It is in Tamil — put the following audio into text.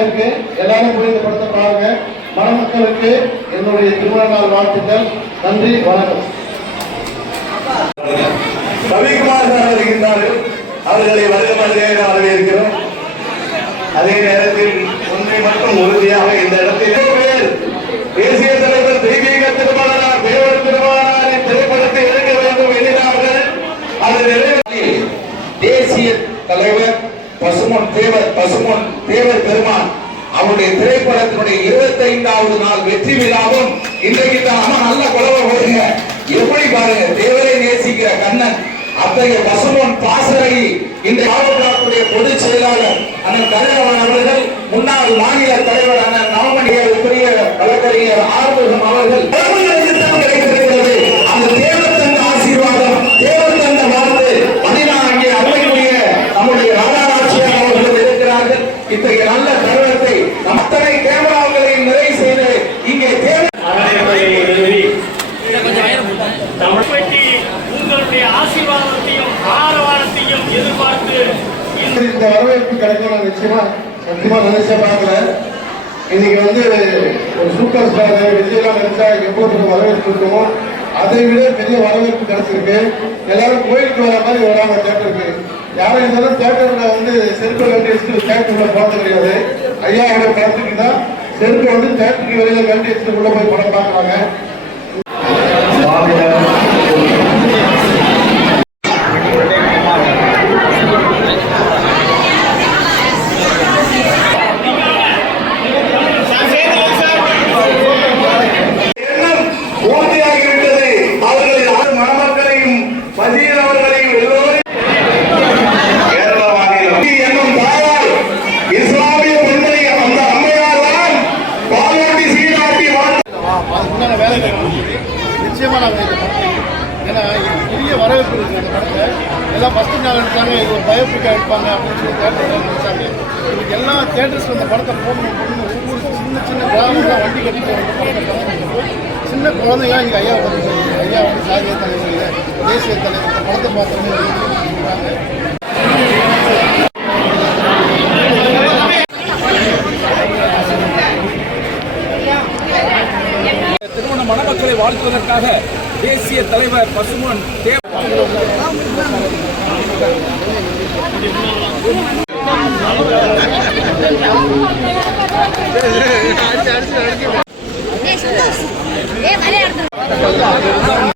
இருக்கு. எல்லாரும் புரிந்து படுத்த பாருங்க. மணமக்களுக்கு என்னுடைய திருமண நாள் வாழ்த்துக்கள். நன்றி, வணக்கம். ரவிக்குமார் சார் வருகின்றார்கள். அவர்களை வருக வரவேற்கிறோம். அதே நேரத்தில் ஒன்றை மட்டும் உறுதியாக இந்த இடத்தில் தேசிய தலைவர் தெய்வீக திருமணனார் தேவர் திருமணனாரின் திரைப்படத்தை எடுக்க வேண்டும் என்கிறார்கள். தேசிய தலைவர் பசுமொன் தேவர் பெருமான் அவருடைய திரைப்படத்தினுடைய 25வது நாள் வெற்றி விழாவும் இன்றைக்கு தான் நல்ல குலவை போடுங்க. எப்படி பாருங்க, தேவரை நேசிக்கிற கண்ணன் அத்தகைய பசுமொன் பாசறை இந்த மாவட்டத்துடைய பொதுச் செயலாளர் அண்ணன் கதிரவன் அவர்கள், முன்னாள் மாநில தலைவர் அண்ணன் நவமணியருக்குரிய வழக்கறிஞர் ஆறுமுகம் அவர்கள் கிடைத்திருக்கிறது. அந்த தேவர் தந்த ஆசீர்வாதம், தேவர் தந்த வாழ்த்து பதினாங்கே அருமைக்குரிய நம்முடைய ராதாராட்சியர் அவர்கள் இருக்கிறார்கள். இத்தகைய நல்ல தருணத்தை அத்தனை கேமராக்களையும் நிறைவு செய்து இங்கே உங்களுடைய ஆசீர்வாதத்தையும் ஆரவாரத்தையும் எதிர்பார்த்து இந்த வரவேற்பு கிடைக்கும். நான் சத்தியமா நினைச்ச பார்க்கல. இன்னைக்கு ஒரு சூப்பர் ஸ்டார் விஜயெல்லாம் நினைச்சா எவ்வளவு வரவேற்பு இருக்குமோ அதை விட பெரிய வரவேற்பு கிடைச்சிருக்கு. எல்லாரும் கோயிலுக்கு வர மாதிரி வராங்க தேட்டருக்கு. யாரும் இருந்தாலும் தேட்டர்ல செருப்பு கட்டி வச்சுட்டு தேட்டருக்குள்ள போறது கிடையாது. ஐயாவோட படத்துக்கு தான் செருப்பு தேட்டருக்கு வெளியில கட்டி வச்சுட்டு உள்ள போய் படம் பார்க்கறாங்க. நிச்சயமா ஏன்னா பெரிய வரவேற்பு இருக்கு. அந்த படத்தை எல்லாம் ஃபர்ஸ்ட் நாள் எடுத்தாங்க, இது ஒரு பயோபிக்காக எடுப்பாங்க அப்படின்னு சொல்லி தேட்டர் நினைச்சாங்க. இதுக்கு எல்லா தேட்டர்ஸில் அந்த படத்தை போகணும். ஒவ்வொரு சின்ன சின்ன கிராமங்களாக வண்டி கட்டிட்டு சின்ன குழந்தைங்க இங்கே ஐயா பற்றி ஐயா சாதிய தலைவர் தேசிய தலைவர் இந்த படத்தை பார்த்துருக்காங்க. திருமண மணமக்களை வாழ்த்துவதற்காக தேசிய தலைவர் பசுமொன் தேவர்